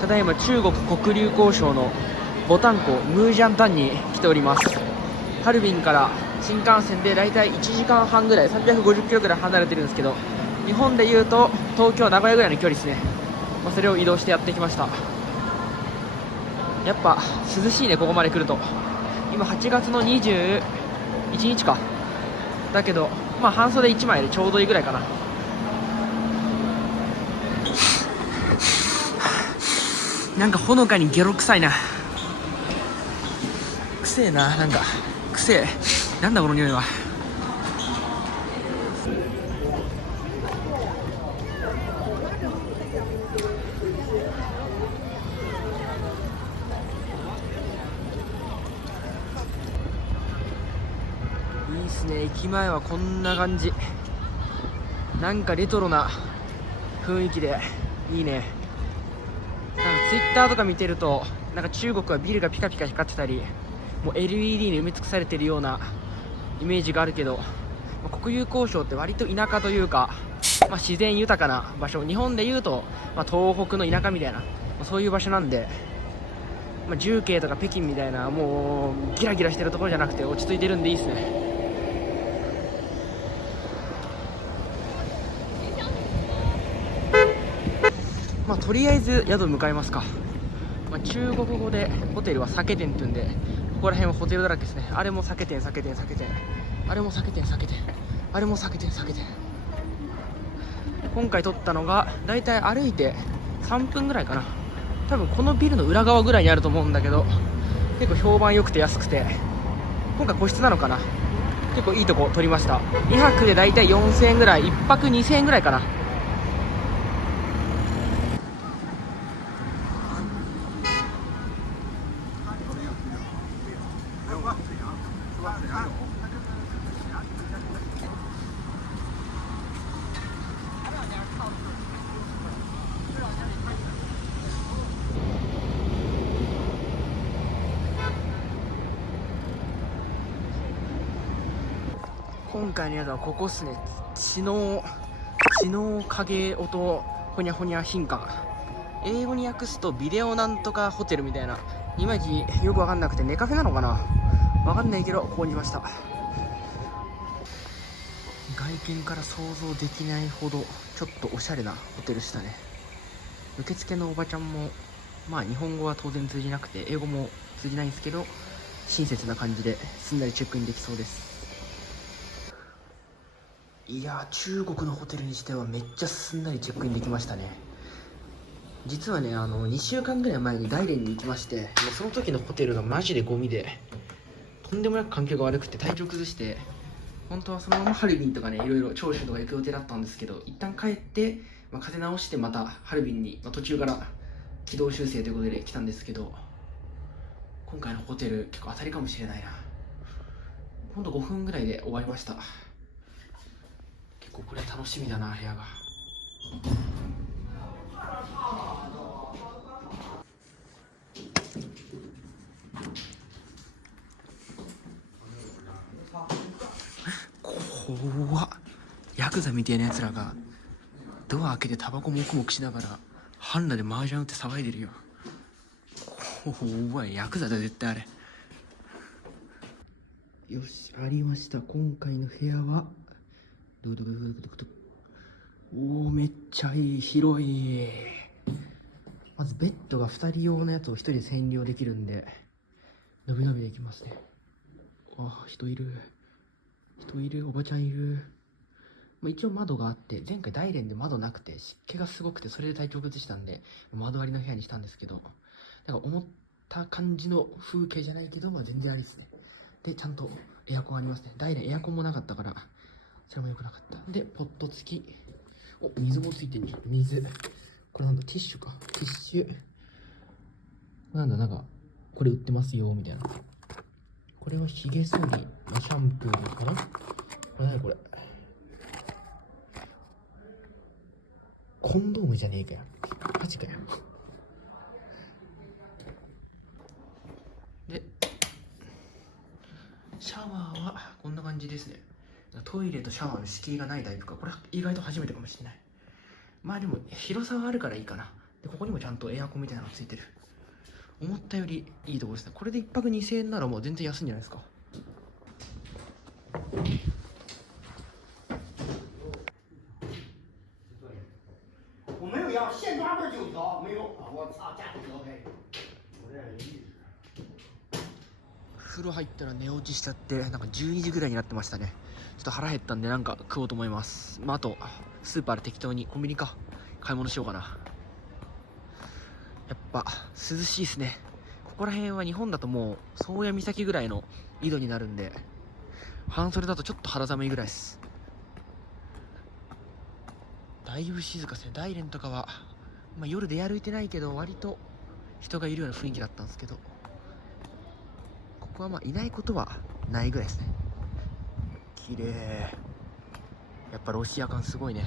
ただいま中国黒竜江省のボタン港ムージャンタンに来ております。ハルビンから新幹線でだいたい1時間半ぐらい、350キロぐらい離れてるんですけど、日本でいうと東京名古屋ぐらいの距離ですね。それを移動してやってきました。やっぱ涼しいね、ここまで来ると。今8月の21日かだけど、半袖1枚でちょうどいいぐらいかな。なんかほのかにゲロ臭いな。くせえな、なんかくせえ。なんだこの匂いは。いいっすね。駅前はこんな感じ。なんかレトロな雰囲気でいいね。なんかツイッターとか見てると、なんか中国はビルがピカピカ光ってたり、もう LED に埋め尽くされてるようなイメージがあるけど、黒竜江省って割と田舎というか、自然豊かな場所、日本でいうと、東北の田舎みたいな、そういう場所なんで、重慶とか北京みたいなもうギラギラしてるところじゃなくて落ち着いてるんでいいですね。とりあえず宿向かいますか。中国語でホテルは酒店って言うんで、ここら辺はホテルだらけですね。あれも酒店、酒店、酒店、あれも酒店、酒店、あれも酒店、酒店。今回撮ったのがだいたい歩いて3分ぐらいかな。多分このビルの裏側ぐらいにあると思うんだけど、結構評判良くて安くて、今回個室なのかな、結構いいとこ撮りました。2泊でだいたい4000円ぐらい、1泊2000円ぐらいかな。今回の宿はここっすね。知能影音ほにゃほにゃ賓館。英語に訳すとビデオなんとかホテルみたいな、いまいちよくわかんなくて、ネカフェなのかな、わかんないけどここにいました。外見から想像できないほどちょっとおしゃれなホテルしたね。受付のおばちゃんも日本語は当然通じなくて、英語も通じないんですけど、親切な感じですんなりチェックインできそうです。いやー、中国のホテルにしてはめっちゃすんなりチェックインできましたね。実はね、2週間ぐらい前に大連に行きまして、その時のホテルがマジでゴミで、とんでもなく環境が悪くて体調崩して、本当はそのままハルビンとかね、いろいろ長州とか行く予定だったんですけど、一旦帰って、風直してまたハルビンに、途中から軌道修正ということで来たんですけど、今回のホテル結構当たりかもしれないな。ほんと5分ぐらいで終わりました。結構これ楽しみだな、部屋が。怖っ。ヤクザみたいなやつらがドア開けてタバコもくもくしながら半裸で麻雀打って騒いでるよ。怖い。ヤクザだ絶対あれ。よし、ありました。今回の部屋はおー、めっちゃいい。広い。まずベッドが2人用のやつを1人で占領できるんで、のびのびできますね。人いる。おばちゃんいる。一応窓があって、前回大連で窓なくて湿気がすごくて、それで体調崩したんで窓割りの部屋にしたんですけど、なんか思った感じの風景じゃないけど、全然ありですね。で、ちゃんとエアコンありますね。大連エアコンもなかったからそれも良くなかった。で、ポット付き。水もついてる。水。これなんだ、ティッシュか。ティッシュ。なんか、これ売ってますよ、みたいな。これはヒゲ剃りのシャンプーかな。何これ。コンドームじゃねえかよ。マジかよ。で、シャワーはこんな感じですね。トイレとシャワーの敷居がないタイプか。これ意外と初めてかもしれない。でも広さはあるからいいかな。でここにもちゃんとエアコンみたいなのがついてる。思ったよりいいところですね。これで1泊2000円ならもう全然安いんじゃないですか。我没有要现抓的就走，没有啊！我操，家庭交配。我这有意识。風呂入ったら寝落ちしちゃって、なんか12時ぐらいになってましたね。ちょっと腹減ったんでなんか食おうと思います。あとスーパーで適当にコンビニか買い物しようかな。やっぱ涼しいですね。ここら辺は日本だともう宗谷岬ぐらいの緯度になるんで、半袖だとちょっと肌寒いぐらいです。だいぶ静かですね。大連とかは、夜出歩いてないけど割と人がいるような雰囲気だったんですけど、ここはいないことはないぐらいですね。綺麗。やっぱロシア感すごいね。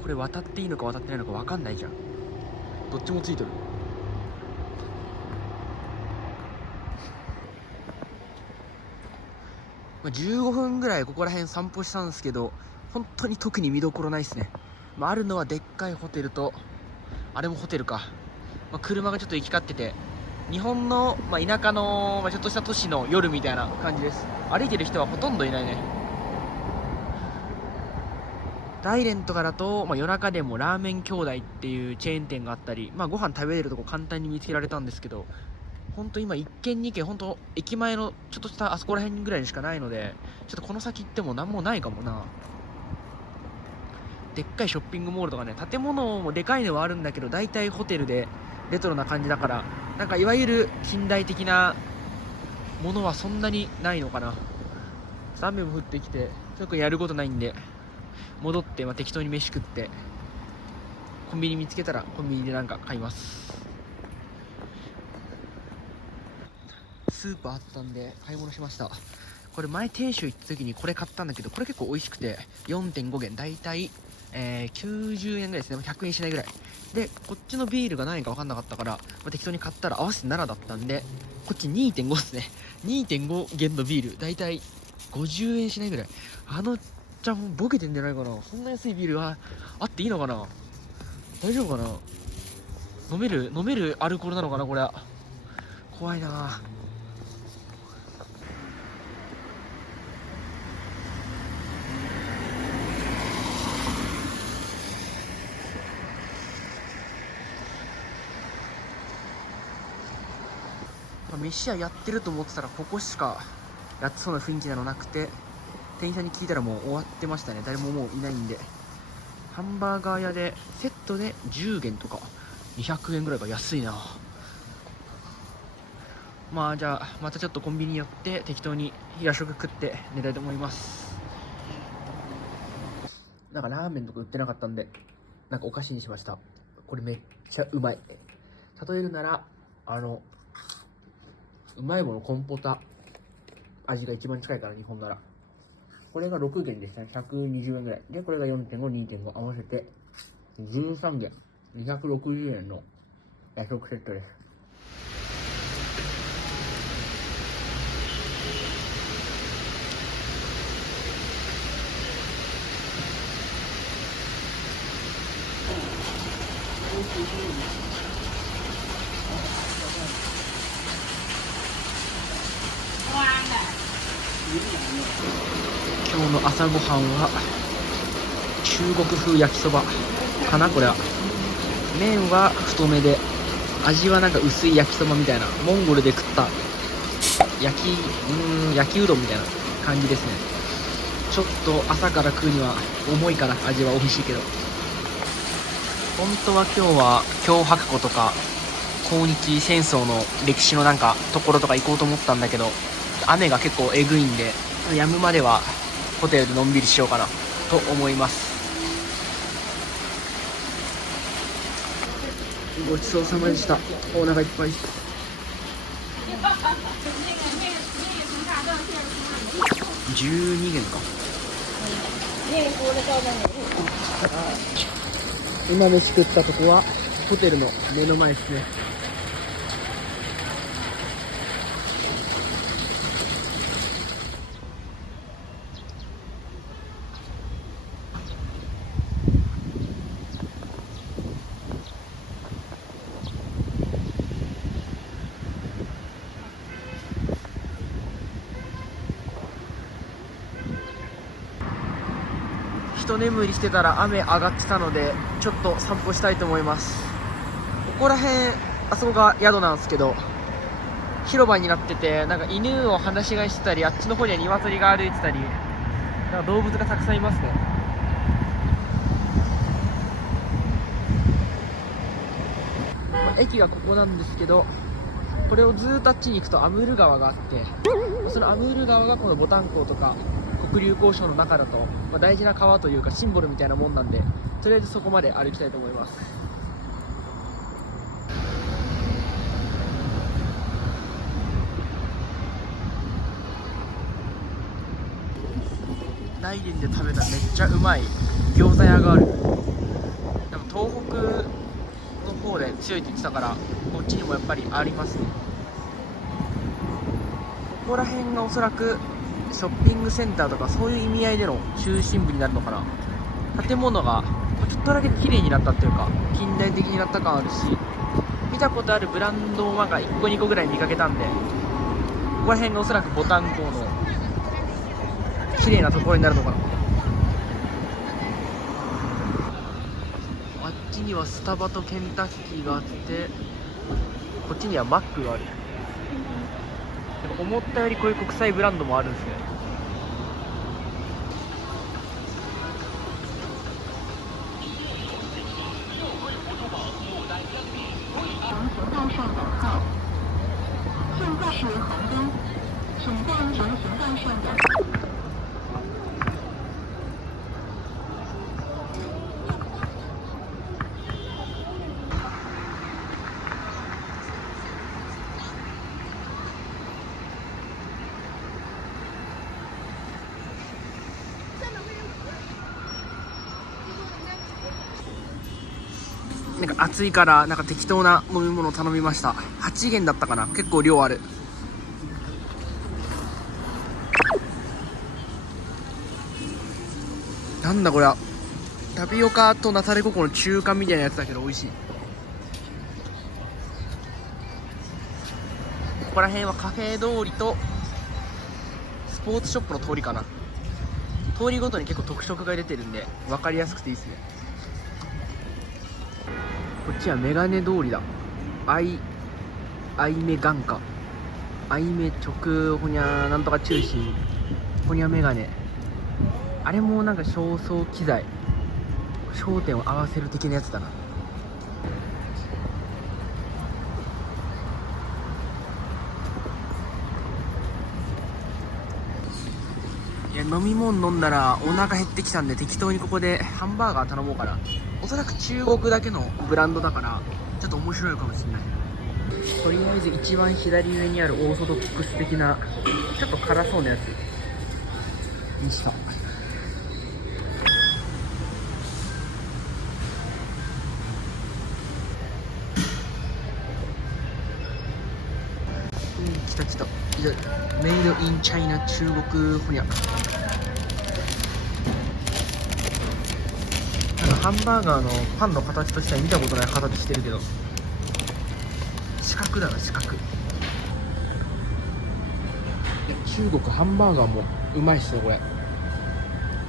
これ渡っていいのか渡ってないのか分かんないじゃん。どっちもついてる。15分ぐらいここら辺散歩したんですけど、本当に特に見どころないですね。あるのはでっかいホテルと、あれもホテルか、車がちょっと行き交ってて、日本の、田舎の、ちょっとした都市の夜みたいな感じです。歩いてる人はほとんどいないね。大連とかだと、夜中でもラーメン兄弟っていうチェーン店があったり、ご飯食べれるとこ簡単に見つけられたんですけど、本当今1軒2軒、本当駅前のちょっとしたあそこら辺ぐらいにしかないので、ちょっとこの先行っても何もないかもな。でっかいショッピングモールとかね、建物もでかいのはあるんだけど、大体ホテルでレトロな感じだから、なんかいわゆる近代的なものはそんなにないのかな。雨も降ってきて特にやることないんで、戻って、適当に飯食って、コンビニ見つけたらコンビニでなんか買います。スーパーあったんで買い物しました。これ前店主行った時にこれ買ったんだけど、これ結構美味しくて 4.5 元、だいたい90円ぐらいですね。100円しないぐらいで、こっちのビールが何円か分かんなかったから、適当に買ったら合わせて7だったんで、こっち 2.5 ですね。 2.5 元のビールだいたい50円しないぐらい。じゃあもうボケてんじゃないかな。そんな安いビールはあっていいのかな。大丈夫かな。飲めるアルコールなのかなこれ。怖いな。飯屋やってると思ってたら、ここしかやってそうな雰囲気なのなくて、店員さんに聞いたらもう終わってましたね。誰ももういないんで。ハンバーガー屋でセットで10元とか200円ぐらいが安いな。じゃあまたちょっとコンビニ寄って適当に夜食食って寝たいと思います。なんかラーメンとか売ってなかったんで、なんかお菓子にしました。これめっちゃうまい。例えるならうまい棒のコンポタ味が一番近いから、日本なら。これが6元でしたね。120円ぐらいで、これが 4.5、2.5 合わせて13元、260円の夜食セットです。今日の朝ごはんは中国風焼きそばかな。これは麺は太めで、味はなんか薄い焼きそばみたいな、モンゴルで食った焼きうどんみたいな感じですね。ちょっと朝から食うには重いかな。味は美味しいけど、本当は今日は脅迫湖とか抗日戦争の歴史のなんかところとか行こうと思ったんだけど、雨が結構えぐいんで、止むまではホテルでのんびりしようかなと思います。ごちそうさまでした。お腹いっぱいです。12元か。今飯食ったとこはホテルの目の前ですね。一眠りしてたら雨上がってたのでちょっと散歩したいと思います。ここら辺あそこが宿なんですけど、広場になってて、なんか犬を放し飼いしてたり、あっちの方には鶏が歩いてたり、なんか動物がたくさんいますね。駅がここなんですけど、これをずーっとあっちに行くとアムール川があって、そのアムール川がこのボタン港とか黒竜江省の中だと、大事な川というかシンボルみたいなもんなんで、とりあえずそこまで歩きたいと思います。大連で食べためっちゃうまい餃子屋がある。でも東北の方で強いって言ってたから、こっちにもやっぱりありますね。ここら辺がおそらくショッピングセンターとかそういう意味合いでの中心部になるのかな。建物がちょっとだけ綺麗になったっていうか近代的になった感あるし、見たことあるブランドが1個2個ぐらい見かけたんで、ここら辺がおそらくボタン港の綺麗なところになるのかな。あっちにはスタバとケンタッキーがあって、こっちにはマックがある。でも思ったよりこういう国際ブランドもあるんですね。なんか暑いからなんか適当な飲み物を頼みました。8元だったかな、結構量ある。なんだこれは、タピオカとナタデココの中間みたいなやつだけど美味しい。ここら辺はカフェ通りとスポーツショップの通りかな。通りごとに結構特色が出てるんで分かりやすくていいですね。こっちはメガネ通りだ。アイメ眼科、アイメ直ほにゃなんとか中心ほにゃメガネ、あれもなんか焦燥機材、焦点を合わせる的なやつだな。いや、飲み物飲んだらお腹減ってきたんで適当にここでハンバーガー頼もうかな。おそらく中国だけのブランドだからちょっと面白いかもしれない。とりあえず一番左上にあるオーソドックス的なちょっと辛そうなやつにした。来た来た。メイドインチャイナ中国ほにゃ。ハンバーガーのパンの形としては見たことない形してるけど、四角だな四角。中国ハンバーガーもうまいっすねこれ。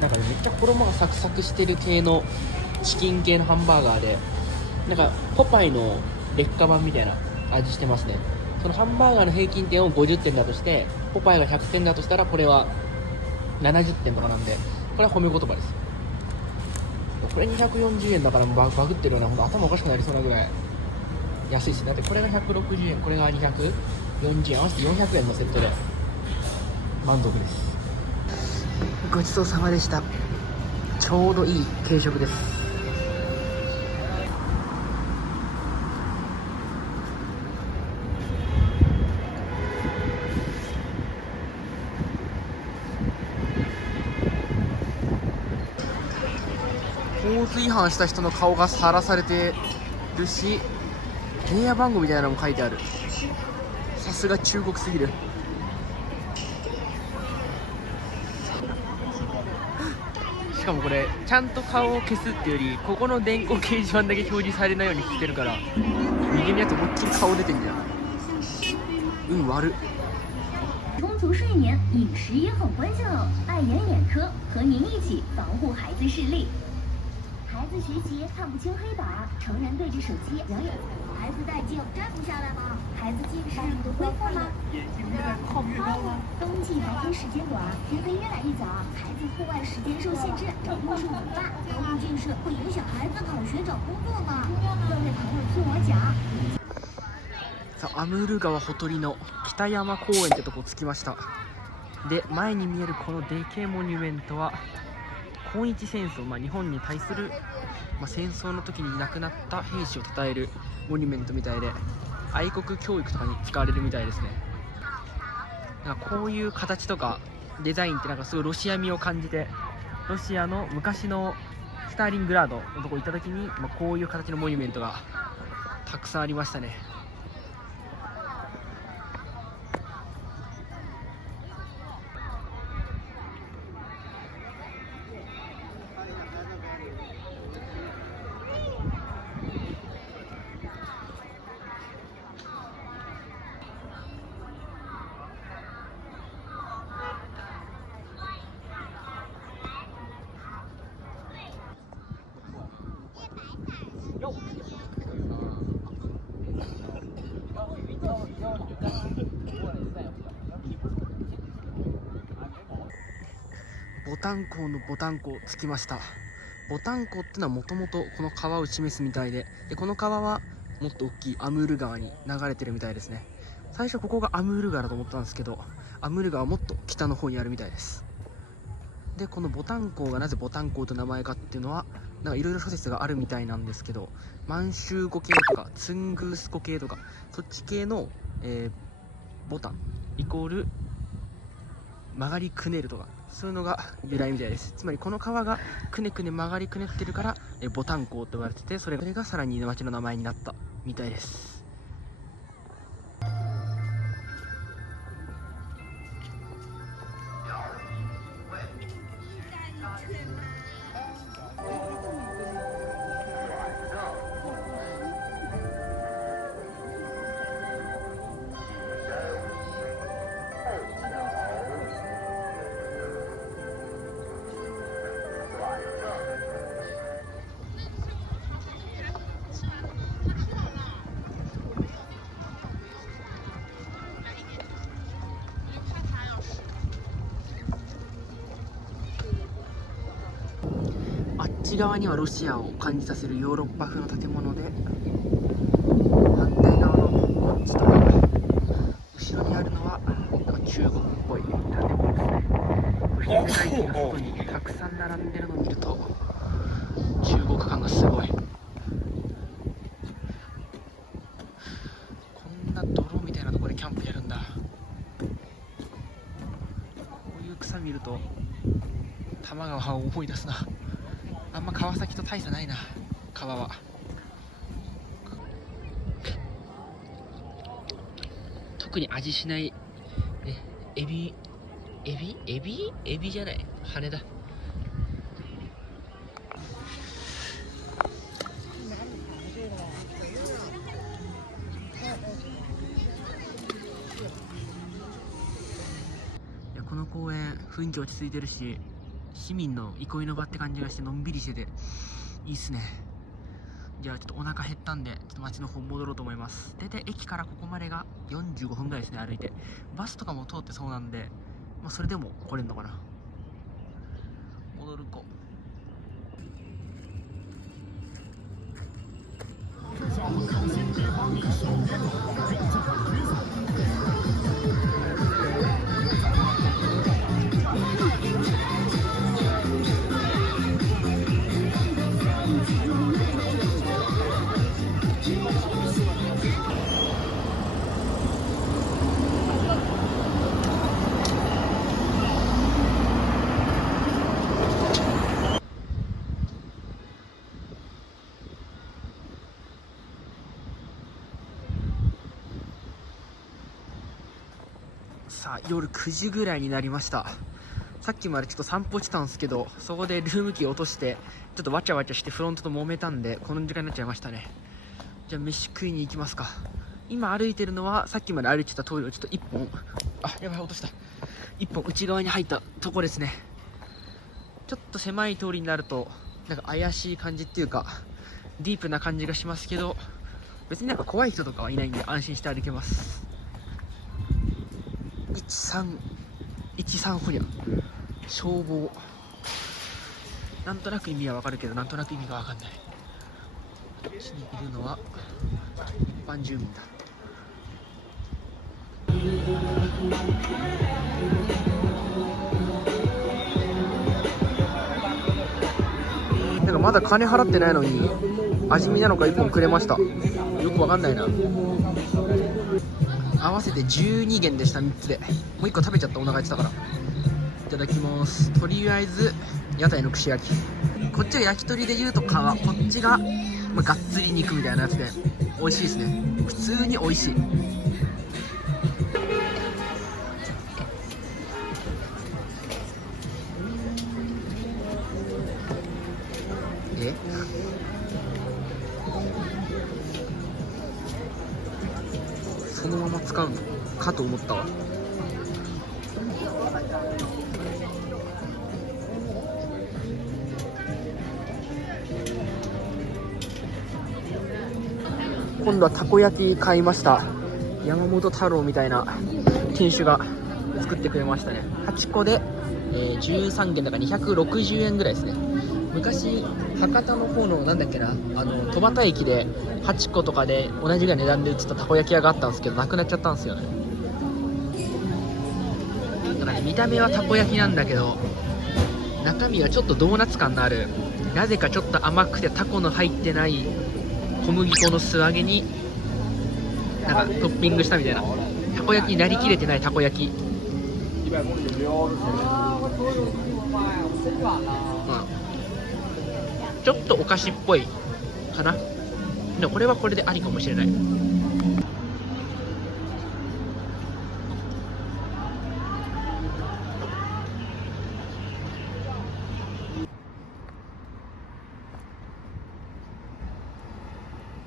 なんかめっちゃ衣がサクサクしてる系のチキン系のハンバーガーで、なんかポパイの劣化版みたいな味してますね。そのハンバーガーの平均点を50点だとして、ポパイが100点だとしたらこれは70点とかなんで、これは褒め言葉です。これ240円だからバグってるような、ほんと頭おかしくなりそうなぐらい安いです。だってこれが160円、これが240円、合わせて400円のセットで満足です。ごちそうさまでした。ちょうどいい軽食です。交通違反した人の顔がさらされてるし、電話番号みたいなのも書いてある。さすが中国すぎる。しかもこれちゃんと顔を消すっていうより、ここの電光掲示板だけ表示されないようにしてるから、右のやつ思いっきり顔出てるじゃん。悪っ。充足睡眠，饮食也很关键哦。爱眼眼科和您一起防护孩子视力。孩子学习看不清黑板，成人对着手机两眼。孩子戴镜摘不下来吗？孩子近视有恢复吗？眼睛越来越高吗？冬季白天时间短，天黑越来越早，孩子户外时间受限制，找度数怎么办？高度近视会影响孩子考学找工作吗？各位朋友听我讲。さあ、アムール川ほとりの北山公園ってとこ着きました。で、前に見えるこのでけえモニュメントは抗日戦争、日本に対する、戦争の時に亡くなった兵士を称えるモニュメントみたいで、愛国教育とかに使われるみたいですね。なんかこういう形とかデザインってなんかすごいロシア味を感じて、ロシアの昔のスターリングラードのとこ行った時に、こういう形のモニュメントがたくさんありましたね。ボタン港のボタン港着きました。ボタン港ってのはもともとこの川を示すみたいで、この川はもっと大きいアムール川に流れてるみたいですね。最初ここがアムール川だと思ったんですけど、アムール川はもっと北の方にあるみたいです。で、このボタン港がなぜボタン港と名前かっていうのは、なんかいろいろ諸説があるみたいなんですけど、満州語系とかツングース語系とかそっち系の、ボタンイコール曲がりくねるとか、そういうのが由来みたいです。つまりこの川がくねくね曲がりくねってるから、ボタン港と呼ばれてて、それがさらに町の名前になったみたいです。あっち側にはロシアを感じさせるヨーロッパ風の建物で、反対側のこっちとか後ろにあるのはなんか中国っぽい建物ですね。これ世界機が外にたくさん並んでるのを見ると中国感がすごい。こんな泥みたいなところでキャンプやるんだ。こういう草見ると多摩川を思い出すな。あんま川崎と大差ないな、川は。特に味しないエビじゃない、羽だ。この公園雰囲気落ち着いてるし、市民の憩いの場って感じがしてのんびりしてていいっすね。じゃあちょっとお腹減ったんでちょっと街の方戻ろうと思います。大体駅からここまでが45分ぐらいですね、歩いて。バスとかも通ってそうなんで、それでも来れるのかな。戻るか。さあ、夜9時ぐらいになりました。さっきまでちょっと散歩してたんですけど、そこでルームキー落としてちょっとわちゃわちゃしてフロントと揉めたんで、この時間になっちゃいましたね。じゃあ飯食いに行きますか。今歩いてるのはさっきまで歩いてた通りをちょっと一本、あ、やばい、落とした。一本内側に入ったとこですね。ちょっと狭い通りになるとなんか怪しい感じっていうかディープな感じがしますけど、別になんか怖い人とかはいないんで安心して歩けます。13ほにゃ消防、なんとなく意味はわかるけどなんとなく意味がわかんない。こっちにいるのは一般住民だ。なんかまだ金払ってないのに味見なのか1本くれました。よくわかんないな。合わせて12元でした。3つでもう1個食べちゃった。お腹空いてたから。いただきます。とりあえず屋台の串焼き、こっちは焼き鳥でいうと皮、こっちが、がっつり肉みたいなやつで美味しいですね。普通に美味しい。そのまま使うのかと思ったわ。今度はたこ焼き買いました。山本太郎みたいな店主が作ってくれましたね。8個で、13元だから260円ぐらいですね。昔博多の方のなんだっけな、戸端駅で8個とかで同じぐらい値段で売ってたたこ焼き屋があったんですけどなくなっちゃったんですよね。だからね、見た目はたこ焼きなんだけど中身はちょっとドーナツ感のある、なぜかちょっと甘くてタコの入ってない小麦粉の素揚げになんかトッピングしたみたいな、たこ焼きになりきれてないたこ焼き。ちょっとお菓子っぽいかな。でもこれはこれでありかもしれない。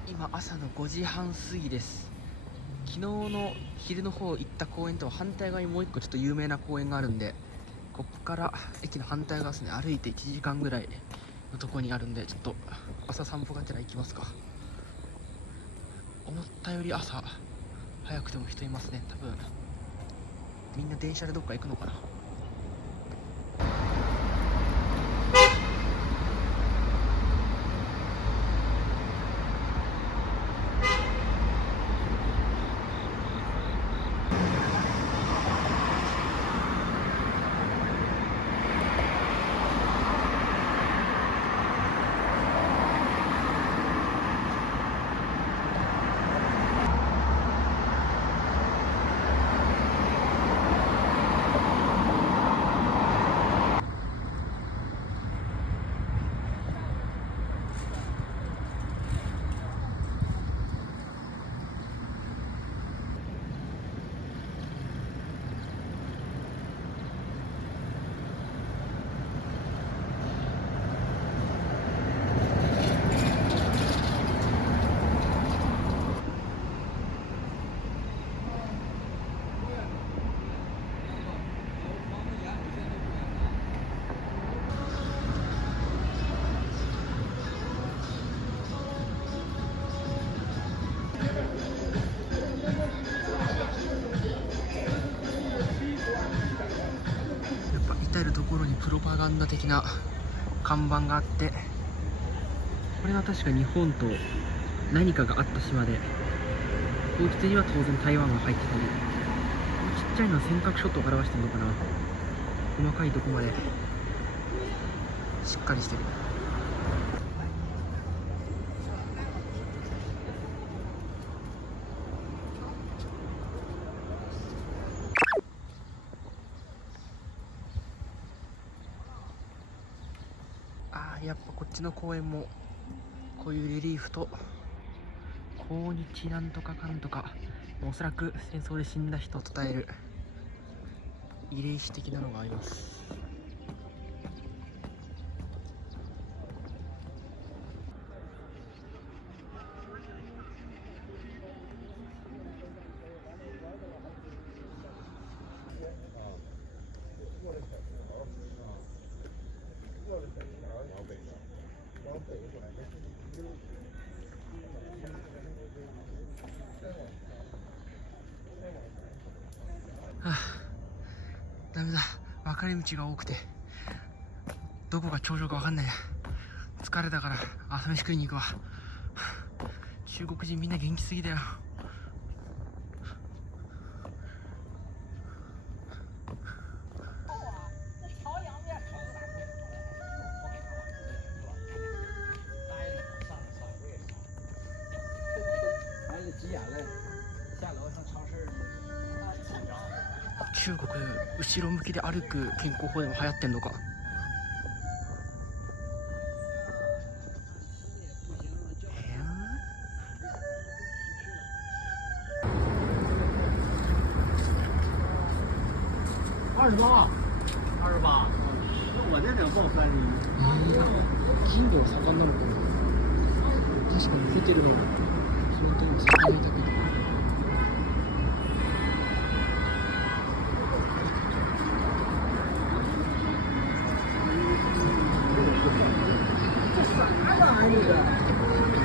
今朝の5時半過ぎです。昨日の昼の方行った公園とは反対側にもう一個ちょっと有名な公園があるんで、ここから駅の反対側ですね、歩いて1時間ぐらいのところにあるんで、ちょっと朝散歩がてら行きますか。思ったより朝早くても人いますね。多分みんな電車でどっか行くのかな。至る所にプロパガンダ的な看板があって、これは確か日本と何かがあった島で、法律には当然台湾が入ってたり、ちっちゃいのは尖閣諸島を表してるのかな。細かいとこまでしっかりしてる。やっぱこっちの公園もこういうレリーフと抗日なんとかかんとか、おそらく戦争で死んだ人を称える慰霊碑的なのがあります。ダメだ、分かれ道が多くてどこが頂上か分かんないや。疲れたから朝飯食いに行くわ。中国人みんな元気すぎだよ。中国後ろ向きで歩く健康法でも流行ってんのか。28，我这能报30。金魚は盛んなのかな。確かにホテルのフロントにも魚いたけど。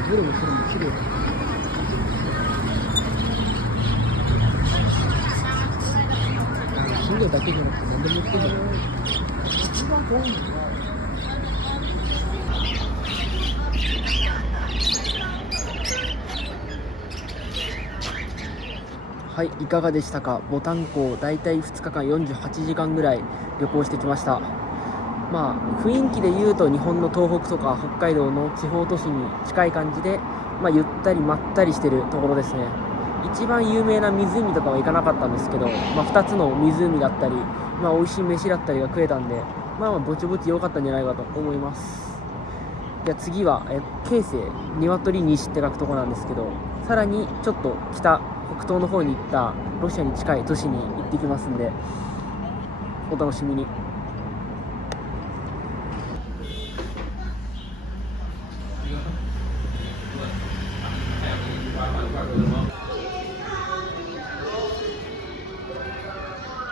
どれもこれも綺麗だ。金魚だけじゃなくて何でも売ってんだよ。はい、いかがでしたか。ボタン港、だいたい2日間48時間ぐらい旅行してきました。まあ雰囲気で言うと日本の東北とか北海道の地方都市に近い感じで、ゆったりまったりしてるところですね。一番有名な湖とかは行かなかったんですけど、2つの湖だったり、美味しい飯だったりが食えたんで、ぼちぼち良かったんじゃないかと思います。じゃあ次は京成、鶏西って書くところなんですけど、さらにちょっと北東の方に行ったロシアに近い都市に行ってきますんで、お楽しみに。